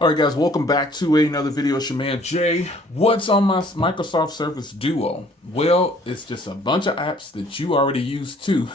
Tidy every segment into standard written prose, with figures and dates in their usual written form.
All right, guys, welcome back to another video. It's your man Jay. What's on my Microsoft Surface Duo? Well, it's just a bunch of apps that you already use too.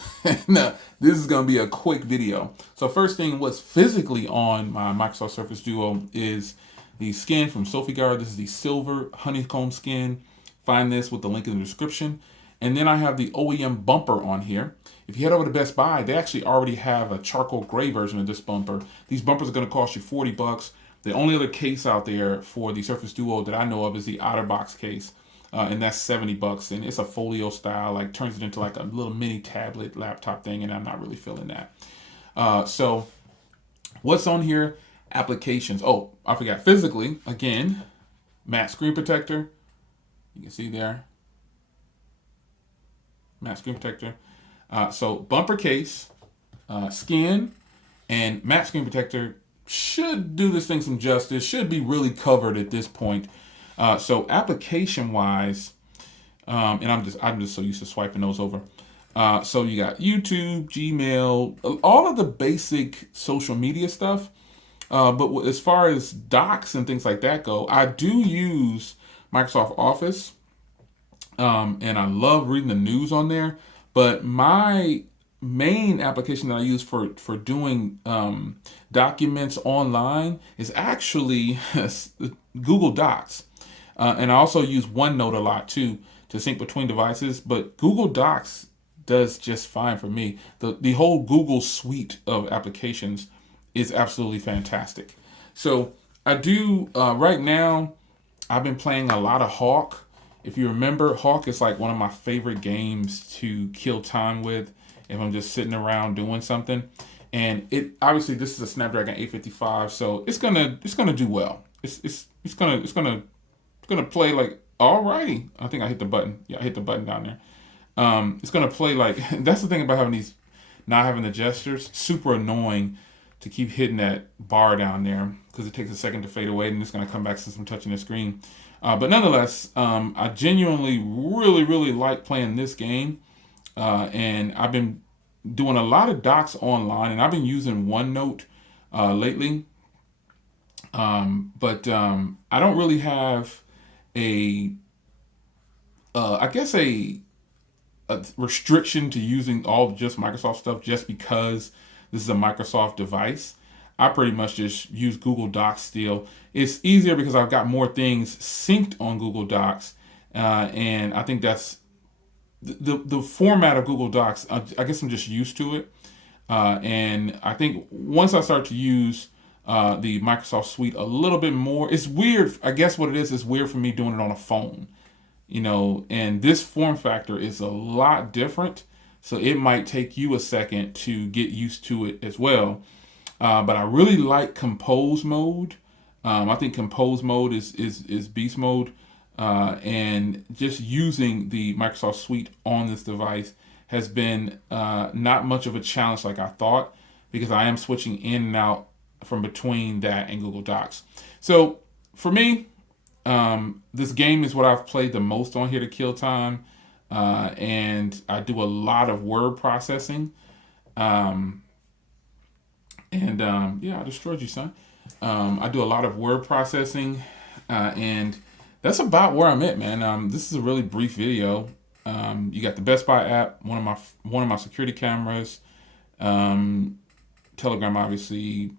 Now, this is going to be a quick video. So first thing, what's physically on my Microsoft Surface Duo is the skin from SophieGuard. This is the silver honeycomb skin. Find this with the link in the description. And then I have the OEM bumper on here. If you head over to Best Buy, they actually already have a charcoal gray version of this bumper. These bumpers are going to cost you 40 bucks. The only other case out there for the Surface Duo that I know of is the OtterBox case, and that's 70 bucks. And it's a folio style, like turns it into like a little mini tablet laptop thing, and I'm not really feeling that. So what's on here? Applications. Oh, I forgot. Physically, again, matte screen protector. You can see there, matte screen protector. So bumper case, skin, and matte screen protector should do this thing some justice. Should be really covered at this point. So application wise, and I'm just so used to swiping those over. So you got YouTube, Gmail, all of the basic social media stuff. But as far as docs and things like that go, I do use Microsoft Office, and I love reading the news on there. But my main application that I use for doing documents online is actually Google Docs, and I also use OneNote a lot too to sync between devices. But Google Docs does just fine for me. The whole Google suite of applications is absolutely fantastic. So I do right now. I've been playing a lot of Hawk. If you remember, Hawk is like one of my favorite games to kill time with if I'm just sitting around doing something. And it obviously this is a Snapdragon 855, so it's gonna do well. It's gonna play like alrighty. I think I hit the button. Yeah, I hit the button down there. It's gonna play like that's the thing about having these not having the gestures. Super annoying to keep hitting that bar down there because it takes a second to fade away and it's gonna come back since I'm touching the screen. But nonetheless, I genuinely really like playing this game. And I've been doing a lot of docs online, and I've been using OneNote lately. But I don't really have a, I guess a restriction to using all just Microsoft stuff just because this is a Microsoft device. I pretty much just use Google Docs still. It's easier because I've got more things synced on Google Docs, and I think that's the format of Google Docs. I guess I'm just used to it, and I think once I start to use the Microsoft Suite a little bit more, it's weird. I guess what it is weird for me doing it on a phone, and this form factor is a lot different. So it might take you a second to get used to it as well. But I really like Compose mode. I think Compose mode is beast mode. And just using the Microsoft Suite on this device has been not much of a challenge like I thought because I am switching in and out from between that and Google Docs. So for me, this game is what I've played the most on here to kill time. And I do a lot of word processing. Yeah, I destroyed you, son. I do a lot of word processing, and that's about where I'm at, man. This is a really brief video. You got the Best Buy app, one of my security cameras, Telegram, obviously.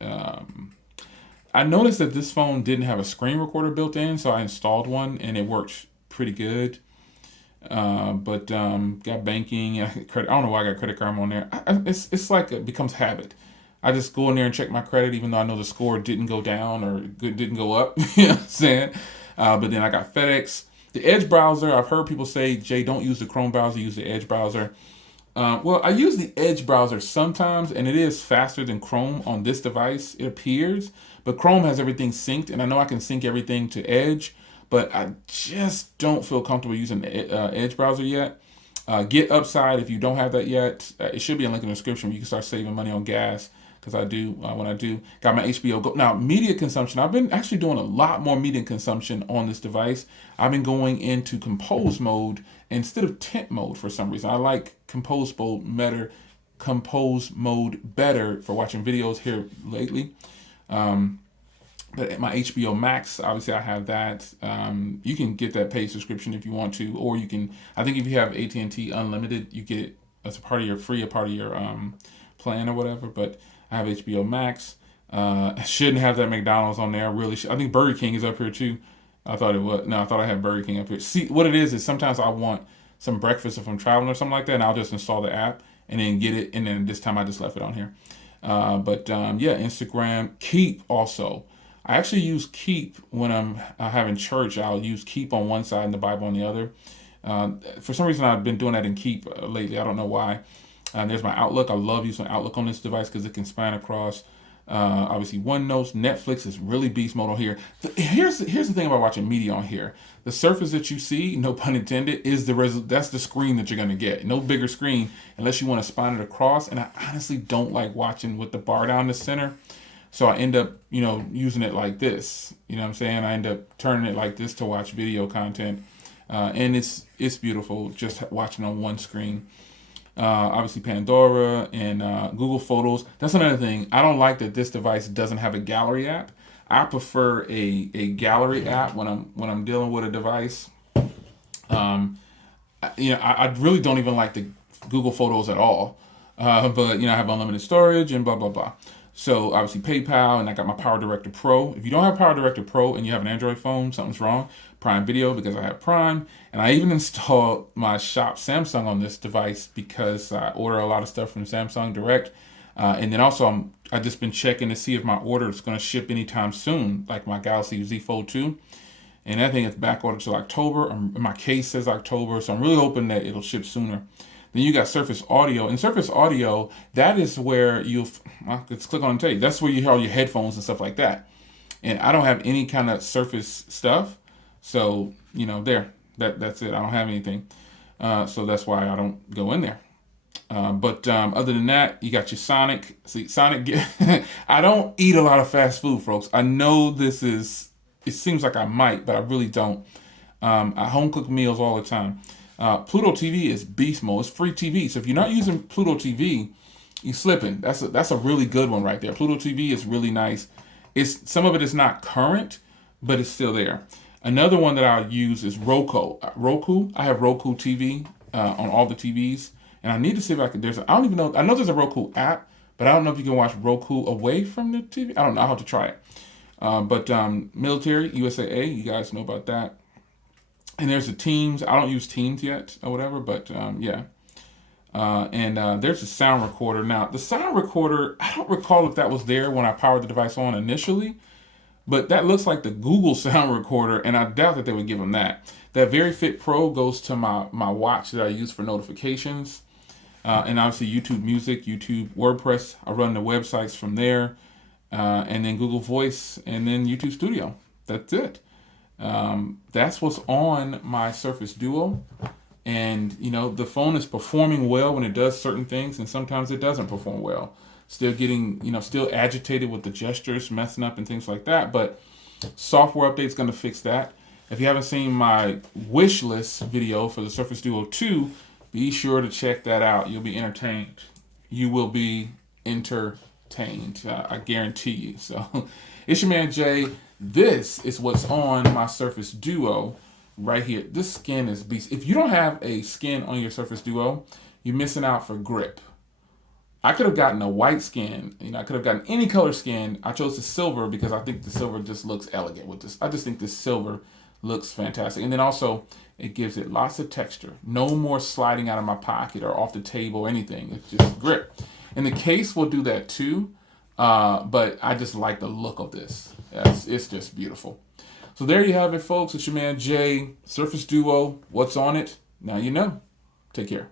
I noticed that this phone didn't have a screen recorder built in, so I installed one, and it works pretty good. But got banking, credit. I don't know why I got credit card on there. It's like it becomes habit. I just go in there and check my credit, even though I know the score didn't go down or didn't go up. You know what I'm saying? But then I got FedEx, the Edge browser. I've heard people say, Jay, don't use the Chrome browser, use the Edge browser. Well, I use the Edge browser sometimes, and it is faster than Chrome on this device, it appears. But Chrome has everything synced, and I know I can sync everything to Edge, but I just don't feel comfortable using the Edge browser yet. Get Upside if you don't have that yet. It should be a link in the description where you can start saving money on gas because I do when I do. Got my HBO Go. Now, media consumption. I've been actually doing a lot more media consumption on this device. I've been going into compose mode instead of temp mode for some reason. I like compose mode better for watching videos here lately. But my HBO Max, obviously, I have that. You can get that paid subscription if you want to, or you can. I think if you have AT&T Unlimited, you get it as a part of your free, a part of your plan or whatever. But I have HBO Max. I shouldn't have that McDonald's on there. I really should. I think Burger King is up here too. I thought it was. No, I thought I had Burger King up here. See, what it is sometimes I want some breakfast if I'm traveling or something like that, and I'll just install the app and then get it. And then this time I just left it on here. Yeah, Instagram, Keep also. I actually use Keep when I'm having church. I'll use Keep on one side and the Bible on the other. For some reason, I've been doing that in Keep lately. I don't know why. There's my Outlook. I love using Outlook on this device because it can span across. Obviously, OneNote, Netflix is really beast mode on here. Here's the thing about watching media on here. The surface that you see, no pun intended, is that's the screen that you're gonna get. No bigger screen unless you want to span it across. And I honestly don't like watching with the bar down the center. So I end up, using it like this. You know what I'm saying? I end up turning it like this to watch video content. And it's beautiful just watching on one screen. Obviously Pandora and Google Photos. That's another thing. I don't like that this device doesn't have a gallery app. I prefer a gallery app when I'm dealing with a device. I really don't even like the Google Photos at all. But I have unlimited storage and blah blah blah. So obviously PayPal, and I got my Power Director Pro. If you don't have Power Director Pro and you have an Android phone, something's wrong. Prime Video because I have Prime, and I even installed my Shop Samsung on this device because I order a lot of stuff from Samsung Direct. And then also I've just been checking to see if my order is going to ship anytime soon, like my Galaxy Z Fold 2. And that thing is back ordered till October. My case says October, so I'm really hoping that it'll ship sooner. Then you got Surface Audio. And Surface Audio, that is where let's click on and tell you, that's where you hear all your headphones and stuff like that. And I don't have any kind of Surface stuff. So, that's it. I don't have anything. So that's why I don't go in there. But other than that, you got your Sonic. See, Sonic, I don't eat a lot of fast food, folks. I know it seems like I might, but I really don't. I home cook meals all the time. Pluto TV is beast mode. It's free TV. So if you're not using Pluto TV, you're slipping. That's a really good one right there. Pluto TV is really nice. Some of it is not current, but it's still there. Another one that I'll use is Roku. I have Roku TV on all the TVs, and I need to see if I can. I don't even know. I know there's a Roku app, but I don't know if you can watch Roku away from the TV. I don't know. I'll have to try it. But military, USAA, you guys know about that. And there's the Teams. I don't use Teams yet or whatever, but yeah. And there's a sound recorder. Now, the sound recorder, I don't recall if that was there when I powered the device on initially, but that looks like the Google sound recorder, and I doubt that they would give them that. That VeryFit Pro goes to my watch that I use for notifications. And obviously YouTube Music, YouTube WordPress. I run the websites from there. And then Google Voice, and then YouTube Studio. That's it. That's what's on my Surface Duo. And, the phone is performing well when it does certain things, and sometimes it doesn't perform well. Still getting, still agitated with the gestures, messing up and things like that. But software update's going to fix that. If you haven't seen my wish list video for the Surface Duo 2, be sure to check that out. You'll be entertained. You will be entertained. I guarantee you. So, it's your man Jay. This is what's on my Surface Duo right here. This skin is beast. If you don't have a skin on your Surface Duo, you're missing out for grip. I could have gotten a white skin. I could have gotten any color skin. I chose the silver because I think the silver just looks elegant with this. I just think this silver looks fantastic. And then also, it gives it lots of texture. No more sliding out of my pocket or off the table or anything. It's just grip. And the case will do that too. But I just like the look of this. It's just beautiful. So there you have it, folks. It's your man Jay, Surface Duo. What's on it? Now you know. Take care.